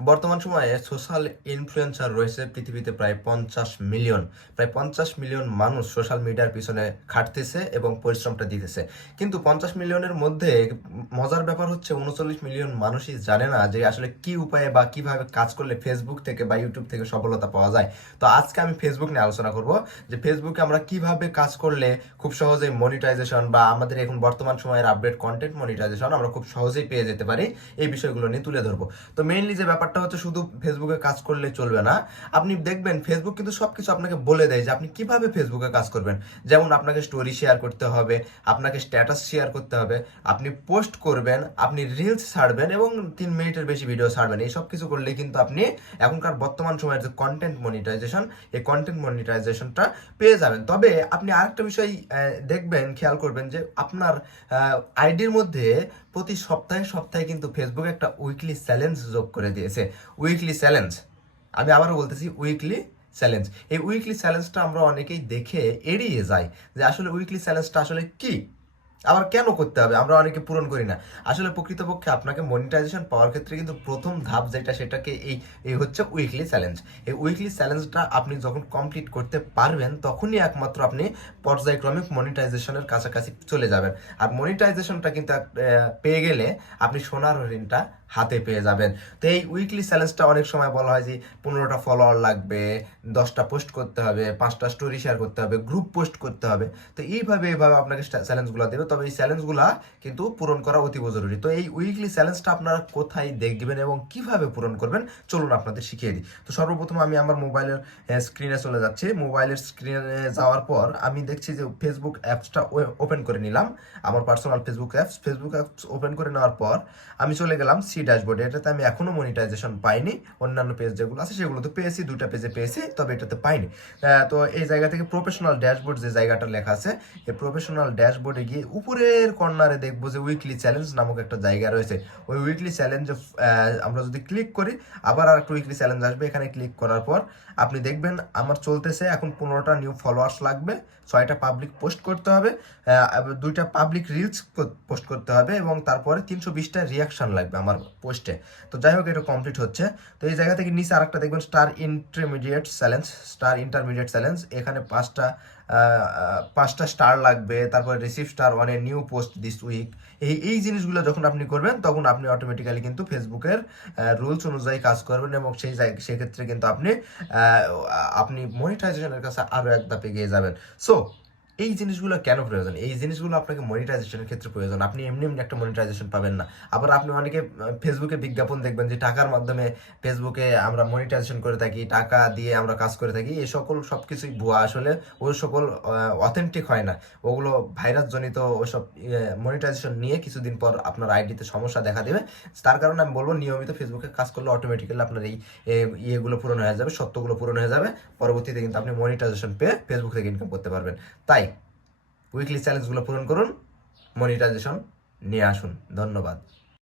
বর্তমান সময়ে social influencer রয়েছে পৃথিবীতে প্রায় 50 মিলিয়ন মানুষ সোশ্যাল মিডিয়ার পিছনে খাটতেছে এবং পরিশ্রমটা দিতেছে। কিন্তু 50 মিলিয়নের মধ্যে মজার ব্যাপার হচ্ছে 39 মিলিয়ন মানুষই জানে না যে আসলে কি উপায়ে বা কিভাবে কাজ করলে ফেসবুক থেকে বা ইউটিউব থেকে সফলতা পাওয়া যায়। তো আজকে আমি ফেসবুক নিয়ে আলোচনা করব যে ফেসবুকে আমরা কিভাবে কাজ করলে খুব সহজেই মনিটাইজেশন বা আমাদের এখন বর্তমান সময়ের আপডেট কন্টেন্ট মনিটাইজেশন আমরা খুব সহজেই পেয়ে যেতে পারি। এই বিষয়গুলো নিয়ে তুলে ধরবো। তো মেইনলি যে ব্যাপারটা হচ্ছে শুধু ফেসবুকে কাজ করলে চলবে না। আপনি দেখবেন ফেসবুক কিন্তু সবকিছু আপনাকে বলে দেয় যে আপনি কিভাবে ফেসবুকে কাজ করবেন। যেমন আপনাকে স্টোরি শেয়ার করতে হবে, আপনাকে স্ট্যাটাস শেয়ার করতে হবে, আপনি পোস্ট করবেন, আপনি রিলস ছাড়বেন এবং 3 মিনিটের বেশি ভিডিও ছাড়বেন। এই সব কিছু করলে কিন্তু আপনি এখনকার বর্তমান সময়ের যে কন্টেন্ট মনিটাইজেশন, এই কন্টেন্ট মনিটাইজেশনটা পেয়ে যাবেন। তবে আপনি আরেকটা বিষয় দেখবেন, খেয়াল করবেন যে আপনার আইডির মধ্যে প্রতি সপ্তাহে সপ্তাহে কিন্তু ফেসবুক একটা উইকলি চ্যালেঞ্জ যোগ করে দিয়েছে। উইকলি চ্যালেঞ্জ, আমি আবারও বলতেছি উইকলি চ্যালেঞ্জ। এই উইকলি চ্যালেঞ্জটা আমরা অনেকেই দেখে এড়িয়ে যাই যে আসলে উইকলি চ্যালেঞ্জটা আসলে কি, আবার কেন করতে হবে, আমরা অনেকে পূরণ করি না। আসলে প্রকৃতপক্ষে আপনাকে মনিটাইজেশন পাওয়ার ক্ষেত্রে কিন্তু প্রথম ধাপ যেটা, সেটাকে এই এই হচ্ছে উইকলি চ্যালেঞ্জ। এই উইকলি চ্যালেঞ্জটা আপনি যখন কমপ্লিট করতে পারবেন তখনই একমাত্র আপনি পর্যায়ক্রমিক মনিটাইজেশনের কাছাকাছি চলে যাবেন। আর মনিটাইজেশনটা কিন্তু পেয়ে গেলে আপনি সোনার হরিণটা হাতে পেয়ে যাবেন। তো এই উইকলি চ্যালেঞ্জটা অনেক সময় বলা হয় যে 15টা ফলোয়ার লাগবে, 10টা পোস্ট করতে হবে, 5টা স্টোরি শেয়ার করতে হবে, গ্রুপ পোস্ট করতে হবে। তো এইভাবে আপনাকে চ্যালেঞ্জগুলো দেবে। তবে এই চ্যালেঞ্জগুলো কিন্তু পূরণ করা অতীব জরুরি। তো এই উইকলি চ্যালেঞ্জটা আপনারা কোথায় দেখবেন এবং কিভাবে পূরণ করবেন চলুন আপনাদের শিখিয়ে দিই। তো সর্বপ্রথম আমি আমার মোবাইলের স্ক্রিনে চলে যাচ্ছি। মোবাইলের স্ক্রিনে যাওয়ার পর আমি দেখছি যে ফেসবুক অ্যাপসটা ওপেন করে নিলাম, আমার পার্সোনাল ফেসবুক অ্যাপস ওপেন করে নেওয়ার পর আমি চলে গেলাম সি ড্যাশবোর্ডে। এটাতে আমি এখনো মনিটাইজেশন পাইনি। অন্যান্য পেজ যেগুলো আছে সেগুলো তো পেয়েছি, 2টা পেজে পেয়েছি, তবে এটাতে পাইনি। তো এই জায়গা থেকে প্রফেশনাল ড্যাশবোর্ড যে জায়গাটা লেখা আছে, এই প্রফেশনাল ড্যাশবোর্ডে গিয়ে উপরের কর্নারে দেখবো যে উইকলি চ্যালেঞ্জ নামক একটা জায়গা রয়েছে। ওই উইকলি চ্যালেঞ্জে আমরা যদি ক্লিক করি আবার আর একটা উইকলি চ্যালেঞ্জ আসবে। এখানে ক্লিক করার পর আপনি দেখবেন আমার চলতেছে এখন 15টা নিউ ফলোয়ার্স লাগবে, 6টা পাবলিক পোস্ট করতে হবে, 2টা পাবলিক রিলস পোস্ট করতে হবে এবং তারপরে 320টা রিয়াকশন লাগবে আমার পোস্টে। তো যাই হোক, এটা কমপ্লিট হচ্ছে। তো এই জায়গা থেকে নিচে আরেকটা দেখবেন স্টার ইন্টারমিডিয়েট চ্যালেঞ্জ। এখানে 5টা স্টার লাগবে, তারপরে receive star on a new post this week. এই জিনিসগুলো যখন আপনি করবেন তখন আপনি অটোমেটিক্যালি কিন্তু ফেসবুকের রুলস অনুযায়ী কাজ করবেন এবং সেক্ষেত্রে কিন্তু আপনি মনিটাইজেশনের কাছে আরো এক ধাপ এগিয়ে যাবেন। সো এই জিনিসগুলো কেন প্রয়োজন? এই জিনিসগুলো আপনাকে মনিটাইজেশনের ক্ষেত্রে প্রয়োজন। আপনি এমনি এমনি একটা মনিটাইজেশন পাবেন না। আবার আপনি অনেকে ফেসবুকে বিজ্ঞাপন দেখবেন যে টাকার মাধ্যমে ফেসবুকে আমরা মনিটাইজেশন করে থাকি, টাকা দিয়ে আমরা কাজ করে থাকি। এই সকল সবকিছুই ভুয়া। আসলে ওই সকল অথেন্টিক হয় না, ওগুলো ভাইরাস জনিত। ওসব মনিটাইজেশন নিয়ে কিছুদিন পর আপনার আইডিতে সমস্যা দেখা দেবে। তার কারণে আমি বলবো নিয়মিত ফেসবুকে কাজ করলে অটোমেটিক্যালি আপনার এই ইয়েগুলো পূরণ হয়ে যাবে, সত্যগুলো পূরণ হয়ে যাবে। পরবর্তীতে কিন্তু আপনি মনিটাইজেশন পেয়ে ফেসবুক থেকে ইনকাম করতে পারবেন। তাই উইকলি চ্যালেঞ্জগুলো পূরণ করুন, মনিটাইজেশন নিয়ে আসুন। ধন্যবাদ।